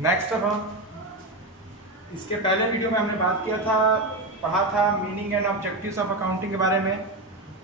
Next अब हम इसके पहले वीडियो में हमने बात किया था, पढ़ा था meaning and objectives of accounting के बारे में।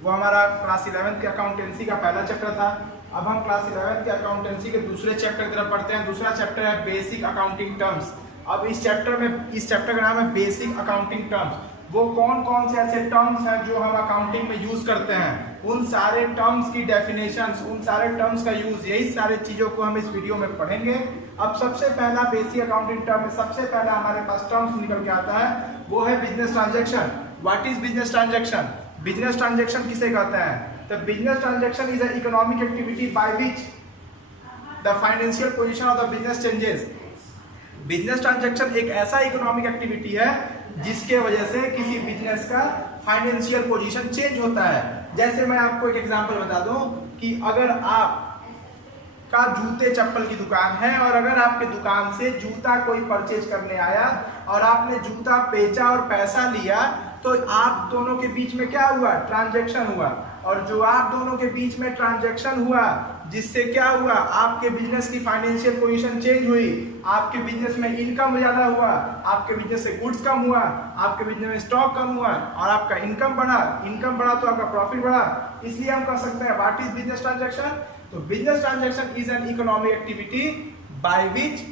वो हमारा क्लास 11th के अकाउंटेंसी का पहला चैप्टर था। अब हम क्लास 11th के अकाउंटेंसी के दूसरे चैप्टर की तरफ पढ़ते हैं। दूसरा चैप्टर है बेसिक अकाउंटिंग टर्म्स। अब इस चैप्टर का नाम है बेसिक अकाउंटिंग टर्म्स। वो कौन कौन से ऐसे टर्म्स हैं जो हम अकाउंटिंग में यूज करते हैं, उन सारे टर्म्स की डेफिनेशंस, उन सारे टर्म्स का यूज, यही सारे चीजों को हम इस वीडियो में पढ़ेंगे। अब सबसे पहला बेसिक अकाउंटिंग टर्म में सबसे पहला हमारे पास टर्म्स निकल के आता है, वो है business transaction. What is business transaction? Business transaction किसे कहते हैं? The business transaction is a economic activity by which the financial position of the business changes. Business transaction एक ऐसा इकोनॉमिक एक्टिविटी है जिसके वजह से किसी बिजनेस का फाइनेंशियल पोजीशन चेंज होता है। जैसे मैं आपको एक एग्जांपल बता दूं कि अगर आप का जूते चप्पल की दुकान है और अगर आपके दुकान से जूता कोई परचेज करने आया और आपने जूता बेचा और पैसा लिया, तो आप दोनों के बीच में क्या हुआ? ट्रांजैक्शन हुआ। और जो आप दोनों के बीच में ट्रांजैक्शन हुआ, जिससे क्या हुआ? आपके बिजनेस की फाइनेंशियल पोजीशन चेंज हुई, आपके बिजनेस में इनकम ज्यादा हुआ, आपके बिजनेस से गुड्स कम हुआ, आपके बिजनेस में स्टॉक कम हुआ और आपका इनकम बढ़ा। इनकम बढ़ा तो आपका प्रॉफिट बढ़ा। इसलिए हम कह सकते हैं व्हाट इज बिजनेस ट्रांजैक्शन? तो business transaction is an economic activity by which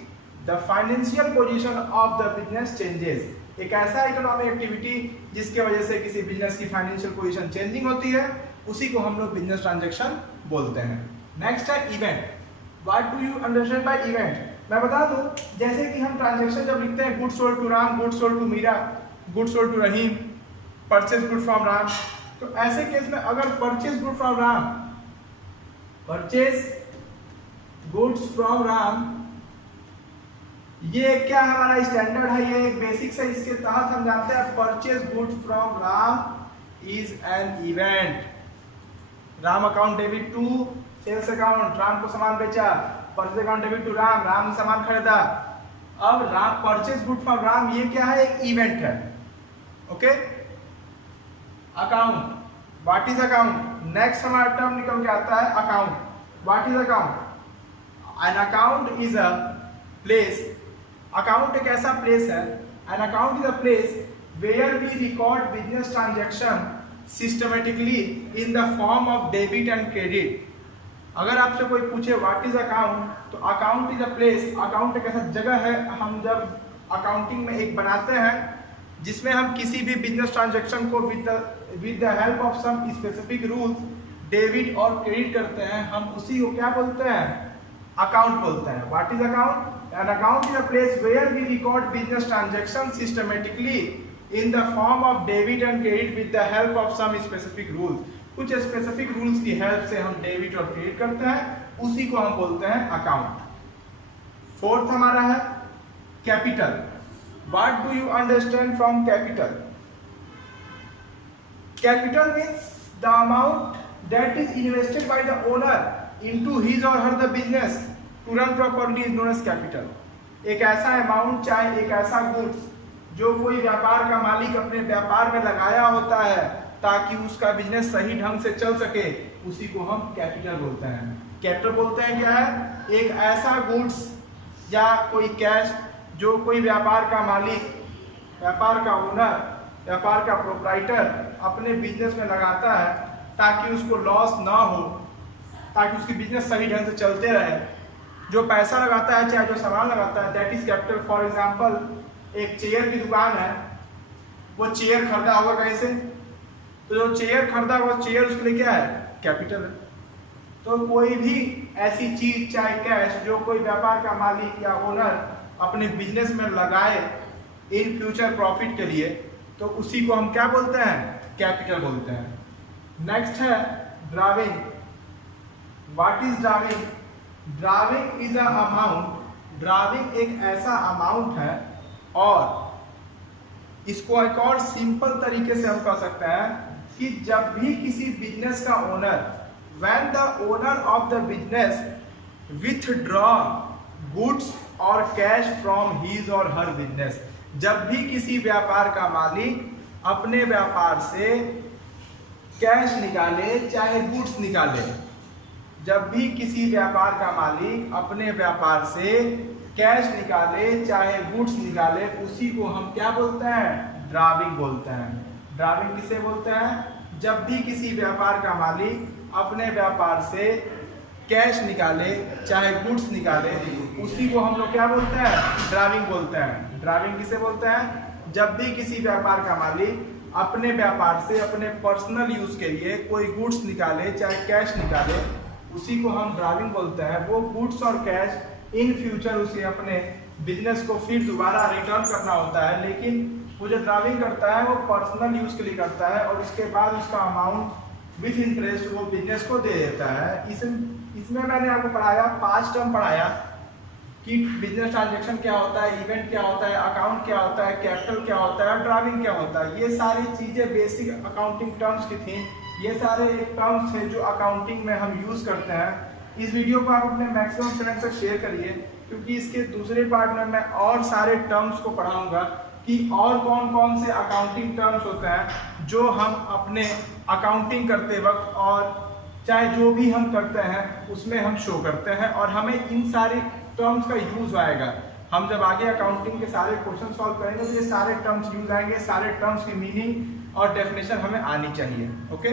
the financial position of the business changes. एक ऐसा इकोनॉमिक एक्टिविटी जिसके वजह से किसी बिजनेस की फाइनेंशियल पोजीशन चेंजिंग होती है, उसी को हम लोग बिजनेस ट्रांजैक्शन बोलते हैं। नेक्स्ट है event. What do you understand by event? मैं बता दूं, जैसे कि हम ट्रांजैक्शन जब लिखते हैं, goods sold to Ram, goods sold to Meera, goods sold to Rahim, purchase good from Ram, तो ऐसे केस में अगर purchase good from Ram, purchase goods from Ram, ये क्या हमारा स्टैंडर्ड है, ये एक बेसिक्स है। इसके तहत हम जानते हैं purchase goods from Ram is an event. Ram account debit to sales account, Ram को सामान बेचा, purchase account debit to Ram, Ram ने सामान खरीदा। अब Ram purchase good from Ram, ये क्या है? एक इवेंट है। Okay, account. What is account? Next हमारा टर्म निकल के आता है account. What is account? An account is a place. Account एक ऐसा प्लेस है, an account is a place where we record business transaction systematically in the form of debit and credit. अगर आपसे कोई पूछे व्हाट इज अकाउंट, तो account is a place, account एक ऐसा जगह है हम जब अकाउंटिंग में एक बनाते हैं जिसमें हम किसी भी बिजनेस ट्रांजैक्शन को with the help of some specific rules debit और क्रेडिट करते हैं, हम उसी को क्या बोलते हैं? अकाउंट बोलते हैं। What is account? An account is a place where we record business transaction systematically in the form of debit and credit with the help of some specific rules। कुछ स्पेसिफिक रूल्स की help से हम debit और credit करते हैं, उसी को हम बोलते हैं अकाउंट। फोर्थ हमारा है capital. What do you understand from capital? Capital means the amount that is invested by the owner into his or her the business to run properly is known as capital. एक ऐसा amount, चाहे एक ऐसा goods जो कोई व्यापार का मालिक अपने व्यापार में लगाया होता है ताकि उसका बिजनेस सही ढंग से चल सके, उसी को हम कैपिटल बोलते हैं। कैपिटल बोलते हैं क्या है? एक ऐसा गुड्स या कोई कैश जो कोई व्यापार का मालिक, व्यापार का ओनर, व्यापार का प्रोप्राइटर अपने बिजनेस में लगाता है ताकि उसको लॉस ना हो, ताकि उसकी बिजनेस सही ढंग से चलते रहे। जो पैसा लगाता है, चाहे जो सामान लगाता है, that is capital. For example, एक चेयर की दुकान है, वो चेयर खरीदा होगा कहीं से, तो जो चेयर खरीदा हुआ चेयर उसके लिए क्या है? कैपिटल है। तो कोई भी ऐसी चीज, चाहे कैश, जो कोई व्यापार का मालिक या ओनर अपने बिजनेस में लगाए इन फ्यूचर प्रॉफिट के लिए, तो उसी को हम क्या बोलते हैं? कैपिटल बोलते हैं। नेक्स्ट है drawing. What is drawing? Drawing is a amount. Drawing एक ऐसा अमाउंट है, और इसको एक और सिंपल तरीके से हम कह सकते हैं कि जब भी किसी बिजनेस का owner, when the owner of the business withdraw goods और cash from his or her business, जब भी किसी व्यापार का मालिक अपने व्यापार से कैश निकाले चाहे गुड्स निकाले, जब भी किसी व्यापार का मालिक अपने व्यापार से कैश निकाले चाहे गुड्स निकाले, उसी को हम क्या बोलते हैं? ड्राविंग बोलते हैं। ड्राविंग किसे बोलते हैं? जब भी किसी व्यापार का मालिक अपने व्यापार से कैश निकाले चाहे गुड्स निकाले, उसी को हम लोग क्या बोलते हैं? ड्राविंग बोलते हैं। ड्राविंग किसे बोलते हैं? जब भी किसी व्यापार का मालिक अपने व्यापार से अपने पर्सनल यूज के लिए कोई गुड्स निकाले चाहे कैश निकाले, उसी को हम ड्राविंग बोलते हैं। वो गुड्स और कैश इन फ्यूचर उसे अपने बिजनेस को फिर दोबारा रिटर्न करना होता है, लेकिन वो जो ड्राविंग करता है वो पर्सनल यूज के लिए करता है और उसके बाद उसका अमाउंट विथ इंटरेस्ट वो बिजनेस को दे देता है। इसमें मैंने आपको पढ़ाया 5 टर्म पढ़ाया कि बिजनेस ट्रांजैक्शन क्या होता है, इवेंट क्या होता है, अकाउंट क्या होता है, कैपिटल क्या होता है और ड्राविंग क्या होता है। ये सारी चीज़ें बेसिक अकाउंटिंग टर्म्स की थी। ये सारे टर्म्स थे जो अकाउंटिंग में हम यूज़ करते हैं। इस वीडियो को आप अपने मैक्सिमम फ्रेंड्स से शेयर करिए, क्योंकि इसके दूसरे पार्ट में मैं और सारे टर्म्स को पढ़ाऊंगा कि और कौन कौन से अकाउंटिंग टर्म्स होते हैं जो हम अपने अकाउंटिंग करते वक्त और चाहे जो भी हम करते हैं उसमें हम शो करते हैं, और हमें इन सारे टर्म्स का यूज आएगा। हम जब आगे अकाउंटिंग के सारे क्वेश्चन सॉल्व करेंगे तो ये सारे टर्म्स यूज आएंगे, सारे टर्म्स की मीनिंग और डेफिनेशन हमें आनी चाहिए। ओके।